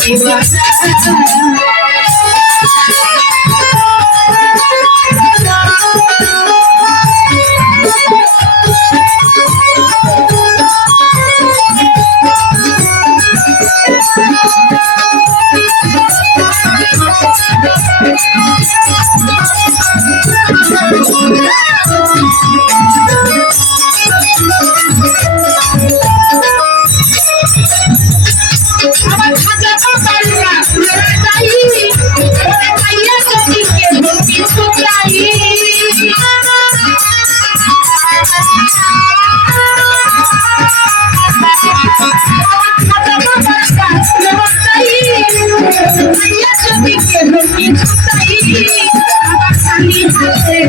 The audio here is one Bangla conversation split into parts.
It's my life. খালি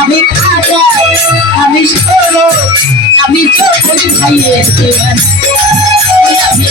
আমি খাব আমি সরো আমি আমি